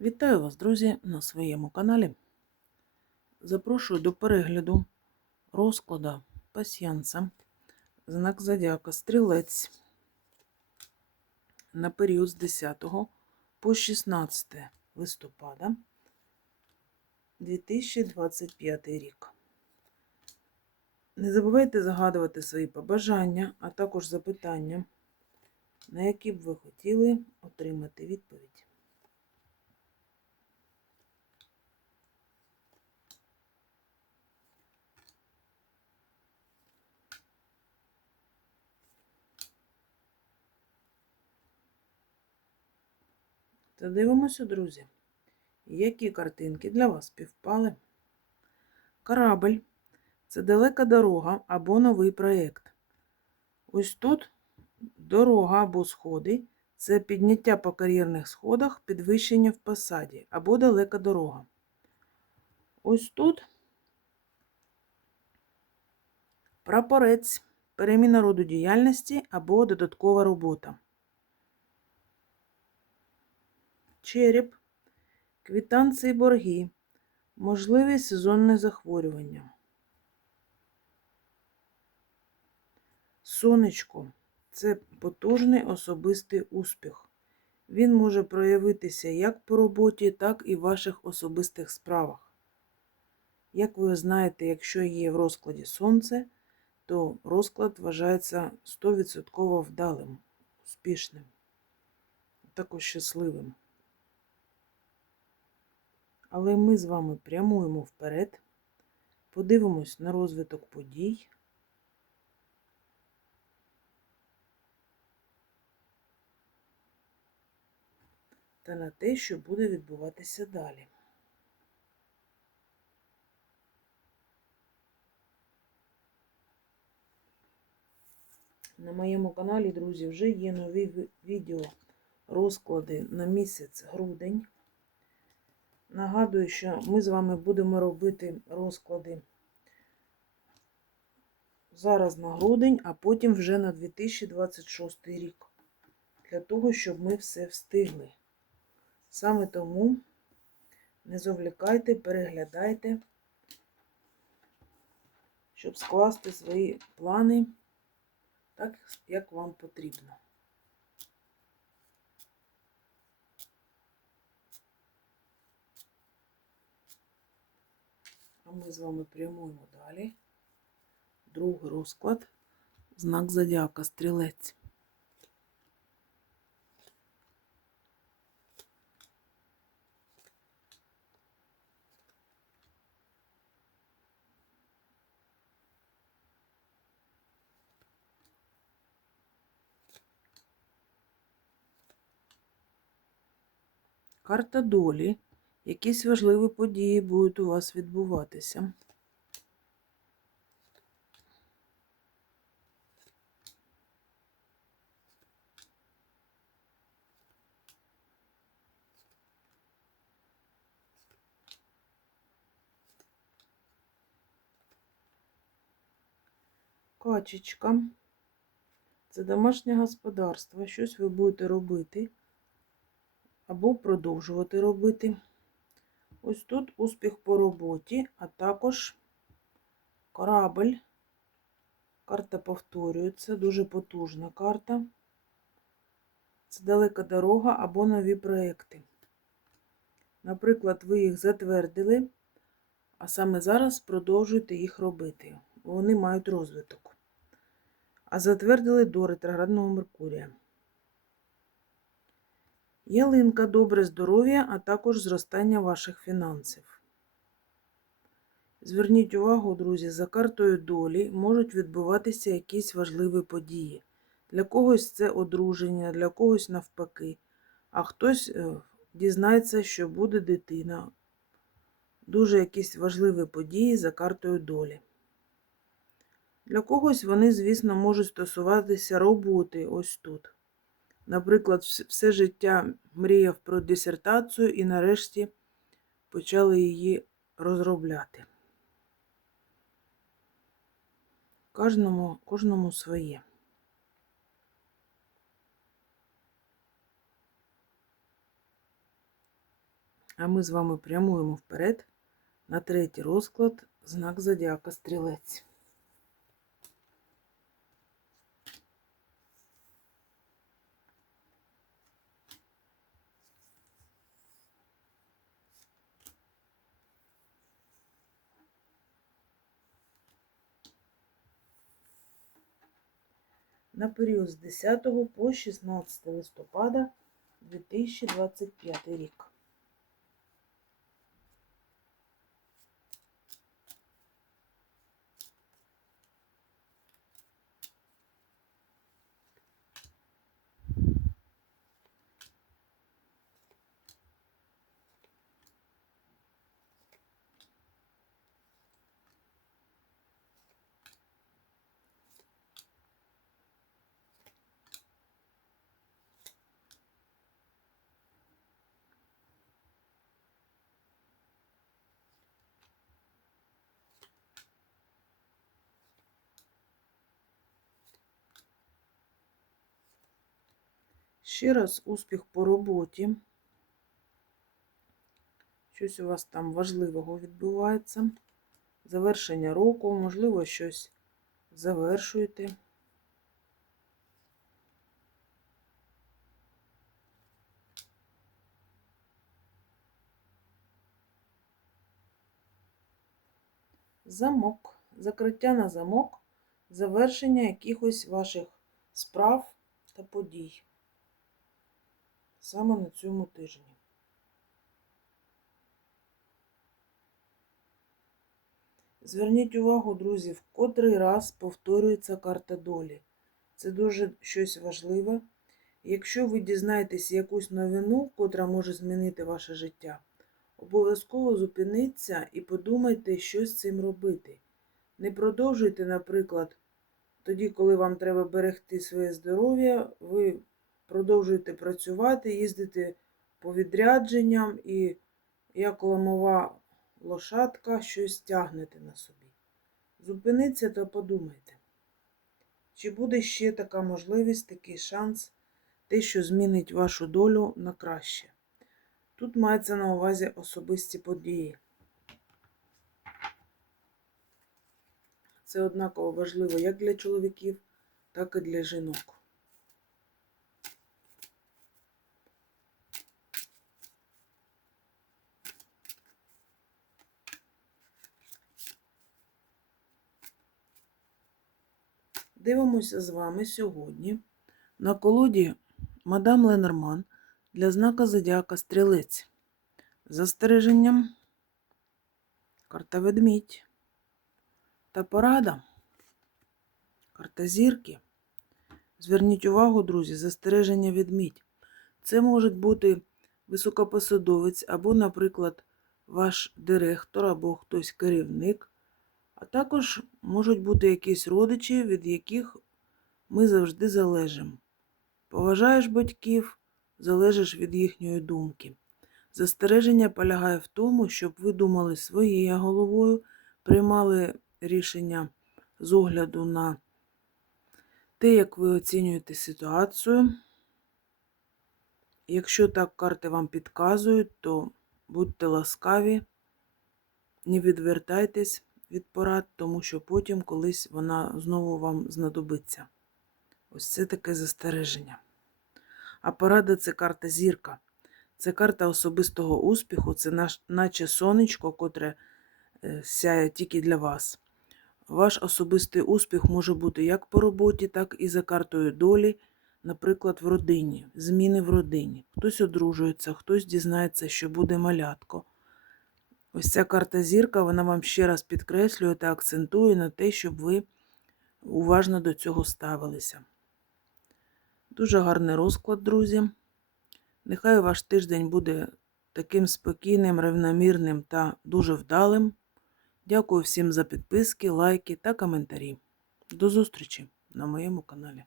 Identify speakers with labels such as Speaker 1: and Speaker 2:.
Speaker 1: Вітаю вас, друзі, на своєму каналі. Запрошую до перегляду розкладу пасьянса, знак Зодіака Стрілець на період з 10 по 16 листопада 2025 рік. Не забувайте загадувати свої побажання, а також запитання, на які б ви хотіли отримати відповідь. Та дивимося, друзі, які картинки для вас співпали. Корабль це далека дорога або новий проєкт. Ось тут дорога або сходи це підняття по кар'єрних сходах, підвищення в посаді або далека дорога. Ось тут прапорець, переміна роду діяльності або додаткова робота. Череп, квітанції борги, можливі сезонне захворювання. Сонечко це потужний особистий успіх. Він може проявитися як по роботі, так і в ваших особистих справах. Як ви знаєте, якщо є в розкладі сонце, то розклад вважається 100% вдалим, успішним, також щасливим. Але ми з вами прямуємо вперед, подивимось на розвиток подій. Та на те, що буде відбуватися далі. На моєму каналі, друзі, вже є нові відео розклади на місяць грудень. Нагадую, що ми з вами будемо робити розклади зараз на грудень, а потім вже на 2026 рік. Для того, щоб ми все встигли. Саме тому не завлікайте, переглядайте, щоб скласти свої плани так, як вам потрібно. А ми з вами прямуємо далі. Другий розклад, знак зодіака стрілець. Карта долі. Якісь важливі події будуть у вас відбуватися. Качечка. Це домашнє господарство. Щось ви будете робити або продовжувати робити. Ось тут успіх по роботі, а також корабль. Карта повторюється, дуже потужна карта. Це далека дорога або нові проекти. Наприклад, ви їх затвердили, а саме зараз продовжуєте їх робити. Вони мають розвиток. А затвердили до ретроградного Меркурія. Ялинка добре здоров'я, а також зростання ваших фінансів. Зверніть увагу, друзі, за картою долі можуть відбуватися якісь важливі події. Для когось це одруження, для когось навпаки, а хтось е, дізнається, що буде дитина. Дуже якісь важливі події за картою долі. Для когось вони, звісно, можуть стосуватися роботи ось тут. Наприклад, все життя мріяв про дисертацію і нарешті почали її розробляти. Кожному, Кожному своє. А ми з вами прямуємо вперед на третій розклад знак Зодіака Стрілець. На період з 10 по 16 листопада 2025 рік. Ще раз успіх по роботі. Щось у вас там важливого відбувається. Завершення року, можливо, щось завершуєте. Замок, закриття на замок, завершення якихось ваших справ та подій саме на цьому тижні. Зверніть увагу, друзі, в котрий раз повторюється карта долі. Це дуже щось важливе. Якщо ви дізнаєтесь якусь новину, котра може змінити ваше життя, обов'язково зупиніться і подумайте, що з цим робити. Не продовжуйте, наприклад, тоді, коли вам треба берегти своє здоров'я, ви продовжуєте працювати, їздити по відрядженням і, як ламова лошадка, щось тягнете на собі. Зупиніться та подумайте, чи буде ще така можливість, такий шанс, те, що змінить вашу долю на краще. Тут мається на увазі особисті події. Це однаково важливо як для чоловіків, так і для жінок. Дивимося з вами сьогодні на колоді мадам Ленорман для знака Зодіака Стрілець. Застереженням карта ведмідь та порада. Карта зірки. Зверніть увагу, друзі, застереження ведмідь. Це може бути високопосадовець або, наприклад, ваш директор або хтось керівник. А також можуть бути якісь родичі, від яких ми завжди залежимо. Поважаєш батьків, залежиш від їхньої думки. Застереження полягає в тому, щоб ви думали своєю головою, приймали рішення з огляду на те, як ви оцінюєте ситуацію. Якщо так карти вам підказують, то будьте ласкаві, не відвертайтесь від порад, тому що потім колись вона знову вам знадобиться. Ось це таке застереження. А порада це карта зірка. Це карта особистого успіху, це наш, наче сонечко, котре е, сяє тільки для вас. Ваш особистий успіх може бути як по роботі, так і за картою долі, наприклад, в родині, зміни в родині. Хтось одружується, хтось дізнається, що буде малятко. Ось ця карта зірка, вона вам ще раз підкреслює та акцентує на те, щоб ви уважно до цього ставилися. Дуже гарний розклад, друзі. Нехай ваш тиждень буде таким спокійним, рівномірним та дуже вдалим. Дякую всім за підписки, лайки та коментарі. До зустрічі на моєму каналі.